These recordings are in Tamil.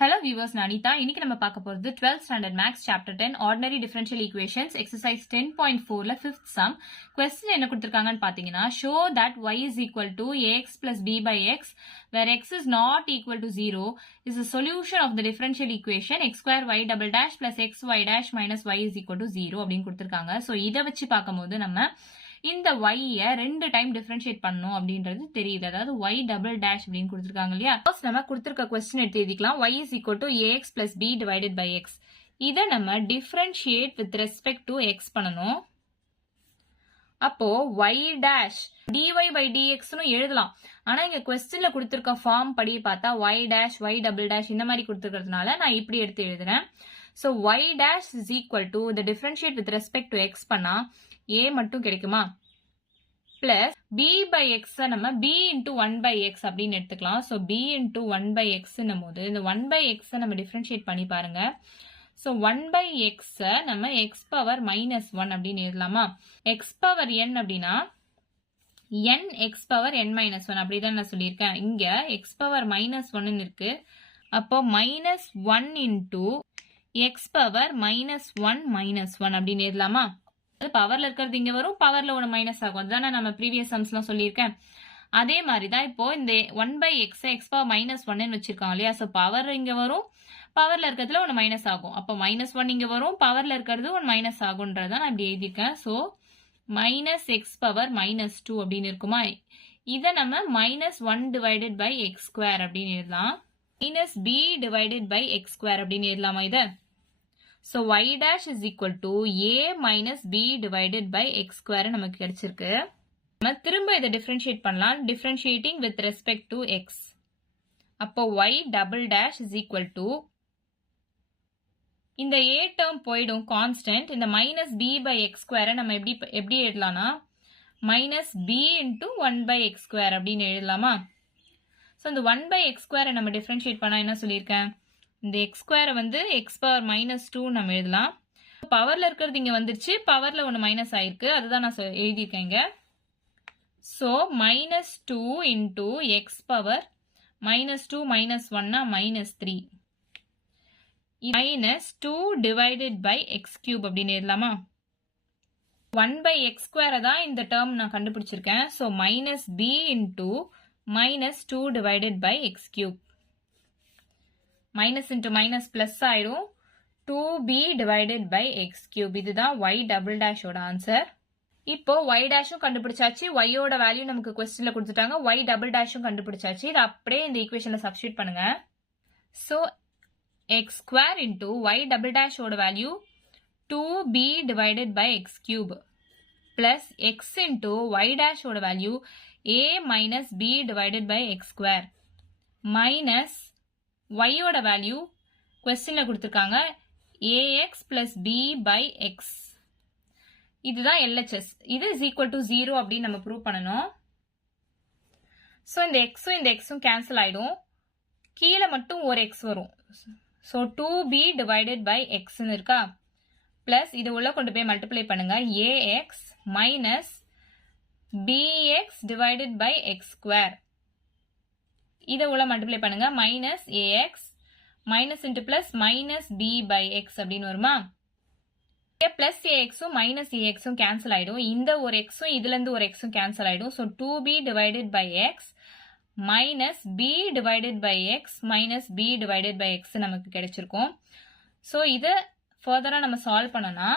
Hello viewers, Nanita. இன்னைக்கு நம்ம பார்க்க போறது 12th standard maths chapter 10 ordinary differential equations exercise 10.4ல 5th sum. Question என்ன கொடுத்திருக்காங்கன்னு பாத்தீங்கன்னா, show that y is equal to ax plus b by x where x is not equal to 0 is the solution of the differential equation x square y double dash plus xy dash minus y is equal to 0 அப்படின்னு கொடுத்திருக்காங்க. So இத வச்சு பார்க்கும்போது நம்ம இந்த y ரெண்டு டைம் டிஃபரன்ஷியேட் பண்ணனும் அப்படின்றது தெரியுது. அதாவது y டபுள் டேஷ் அப்படின்னு கொடுத்திருக்காங்க இல்லையா? ஃபர்ஸ்ட் நம்ம கொடுத்திருக்க क्वेश्चन எடுத்து எழுதிக்கலாம். y is equal to ax plus b divided by x. இத நம்ம differentiate with respect to x பண்ணனும். அப்போ y dash dy by dx னு எழுதலாம். ஆனா இங்க क्वेश्चनல கொடுத்திருக்க ஃபார்ம் படி பார்த்தா y dash y double dash இந்த மாதிரி கொடுத்திருக்கிறதுனால நான் இப்படி எடுத்து எழுதுறேன். So y dash is equal to the differentiate with respect to x பண்ணா a மட்டும் கிடைக்குமா? plus b by x நம்ம b into 1 by x அப்படின்னு எடுத்துக்கலாம். So b into 1 by x போது இந்த 1 by x நம்ம differentiate பண்ணி பாருங்க. So 1 by x நம்ம x power minus 1 அப்படின்னு எழுதலாமா? x power n அப்படின்னா n x power n minus 1 அப்படிதான் நான் சொல்லியிருக்கேன். இங்க x power minus 1 இருக்கு. அப்போ minus 1 into x power minus 1 minus 1 அப்படின்னு எழுதலாமா? பவர்ல இருக்கிறது இங்க வரும், பவர்ல ஒன்னு மைனஸ் ஆகும். அதுதானே நம்ம ப்ரீவியஸ் சம்ஸ்லாம் சொல்லியிருக்கேன். அதே மாதிரிதான் இப்போ இந்த 1 by x X power minus 1 வச்சிருக்காங்க இல்லையா? சோ பவர் இங்க வரும், பவர்ல இருக்கிறதுல ஒன்னு மைனஸ் ஆகும். அப்போ மைனஸ் 1 இங்க வரும், பவர்ல இருக்கிறது ஒன்னு மைனஸ் ஆகும்ன்றதான் நான் இப்படி எழுதியிருக்கேன். So minus x power minus 2 அப்படின்னு இருக்குமா? இதை நம்ம minus 1 divided by x square அப்படின்னு எழுதலாம். Minus b divided by x square அப்படின்னு எழுதலாமா இதை? So y dash is equal to a minus b divided by x square நமக்கு கிடைச்சிருக்கு. நம்ம திரும்ப இதை differentiate பண்ணலாம். Differentiating with respect to x. அப்போ y double dash is equal to இந்த a term போயிடும் constant. இந்த minus b by x square நம்ம எப்படி எழுதலாம்னா minus b into 1 by x square அப்படின்னு எழுதலாமா? So இந்த 1 by x square நம்ம differentiate பண்ணா என்ன சொல்லியிருக்கேன்? இந்த x ஸ்கொயரை வந்து x பவர் மைனஸ் 2 நம்ம எழுதலாம். பவர்ல இருக்கிறது இங்க வந்துருச்சு, பவர்ல ஒன்னு மைனஸ் ஆயிருக்கு, அதுதான் நான் எழுதியிருக்கேன் இங்க. So minus 2 into x power minus 2 minus 1 minus 3 minus 2 divided by x cube அப்படின்னு எழுதலாமா? 1 பை எக்ஸ் ஸ்கொயரை தான் இந்த டேர்ம் நான் கண்டுபிடிச்சிருக்கேன். So minus b into minus 2 divided by x cube. Minus into minus plus ஆயிடும். 2b divided by x cube. இதுதான் y double dash ஓட ஆன்சர். இப்போ y dashும் கண்டுபிடிச்சாச்சு, y ஓட வேல்யூ நமக்கு क्वेश्चनல கொடுத்துட்டாங்க, y double dashும் கண்டுபிடிச்சாச்சு. இதை அப்படியே இந்த ஈக்குவேஷன்ல சப்ஸ்டிட்யூட் பண்ணுங்க. So x square into y double dash ஓட value 2b divided by x cube plus x into y dash ஓட value a minus b divided by x square minus y ஓட வேல்யூ क्वेश्चनல கொடுத்திருக்காங்க ax plus b by x. இதுதான் LHS. இது is equal to 0 அப்படின்னு நம்ம ப்ரூவ் பண்ணணும். சோ இந்த xம் கேன்சல் ஆயிடும், கீழே மட்டும் ஒரு x வரும். So 2b divided by x ன்னு இருக்கா? பிளஸ் இது உள்ள கொண்டு போய் மல்டிப்ளை பண்ணுங்க, ax minus bx divided by x square. இதை உள்ள மல்டிப்ளை பண்ணுங்க, minus a x minus into plus minus b by x அப்படின்னு வருமா? பிளஸ் ஏஎக்ஸும் மைனஸ் ஏஎக்ஸும் கேன்சல் ஆயிடும், இந்த ஒரு எக்ஸும் இதுல இருந்து ஒரு எக்ஸும் கேன்சல் ஆயிடும். So 2b divided by x minus b divided by x minus b divided by x நமக்கு கிடைச்சிருக்கும். ஸோ இதை ஃபர்தரா நம்ம சால்வ் பண்ணனா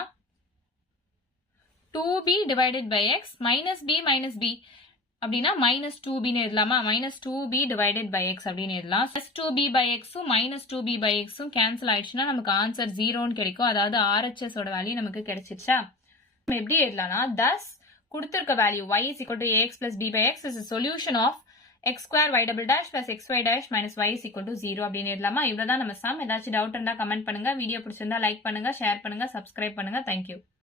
2b divided by x minus b அப்படின்னா மைனஸ் 2b எழுதலாமா? Minus 2b divided by x அப்படின்னு எழுதலாம். பிளஸ் 2b பை எக்ஸும் மைனஸ் 2b பை எக்ஸும் கேன்சல் ஆயிடுச்சுன்னா நமக்கு ஆன்சர் 0ன்னு கிடைக்கும். அதாவது RHS ஓட வேல்யூ நமக்கு கிடைச்சிருச்சா? நம்ம எப்படி எழுதலாம்னா thus கொடுத்திருக்க value y is equal to ax plus b by x is a solution of x square y double dash plus xy dash minus y is equal to 0 அப்படின்னு எழுதலாமா? இவ்வளவுதான் நம்ம சம். ஏதாச்சும் டவுட் இருந்தா கமெண்ட் பண்ணுங்க. வீடியோ பிடிச்சிருந்தா லைக் பண்ணுங்க, ஷேர் பண்ணுங்க, சப்ஸ்கிரைப் பண்ணுங்க. தேங்க்யூ.